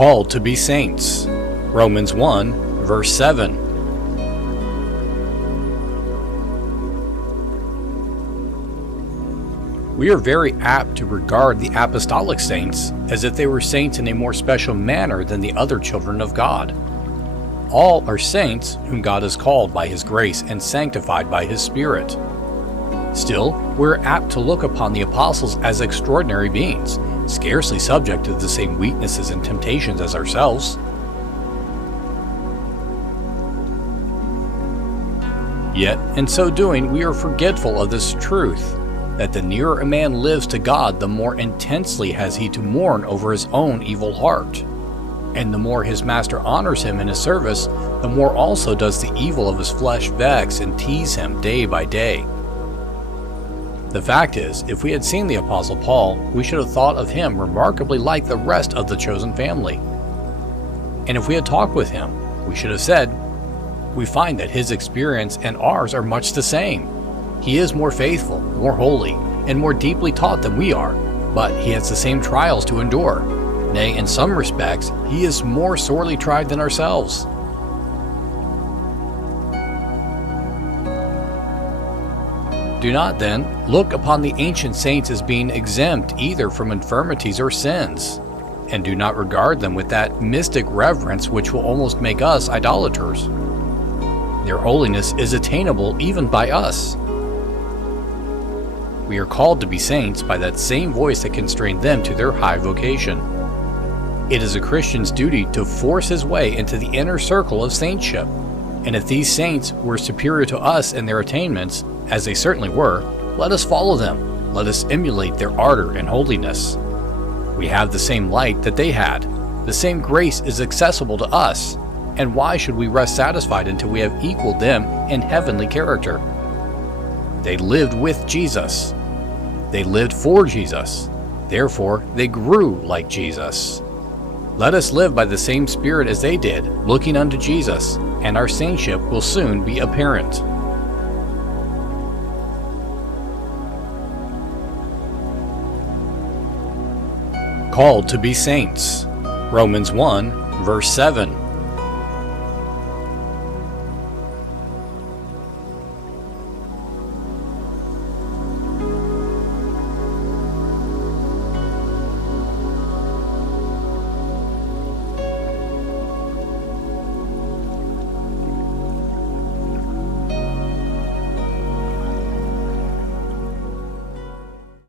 Called to be saints. Romans 1, verse 7. We are very apt to regard the apostolic saints as if they were saints in a more special manner than the other children of God. All are saints whom God has called by His grace and sanctified by His Spirit. Still, we're apt to look upon the apostles as extraordinary beings, scarcely subject to the same weaknesses and temptations as ourselves. Yet, in so doing, we are forgetful of this truth, that the nearer a man lives to God, the more intensely has he to mourn over his own evil heart. And the more his master honors him in his service, the more also does the evil of his flesh vex and tease him day by day. The fact is, if we had seen the Apostle Paul, we should have thought of him remarkably like the rest of the chosen family. And if we had talked with him, we should have said, "We find that his experience and ours are much the same. He is more faithful, more holy, and more deeply taught than we are, but he has the same trials to endure. Nay, in some respects, he is more sorely tried than ourselves." Do not, then, look upon the ancient saints as being exempt either from infirmities or sins, and do not regard them with that mystic reverence which will almost make us idolaters. Their holiness is attainable even by us. We are called to be saints by that same voice that constrained them to their high vocation. It is a Christian's duty to force his way into the inner circle of saintship, and if these saints were superior to us in their attainments, as they certainly were, let us follow them. Let us emulate their ardor and holiness. We have the same light that they had. The same grace is accessible to us, and why should we rest satisfied until we have equaled them in heavenly character? They lived with Jesus. They lived for Jesus. Therefore, they grew like Jesus. Let us live by the same Spirit as they did, looking unto Jesus, and our saintship will soon be apparent. Called to be saints. Romans 1, verse 7.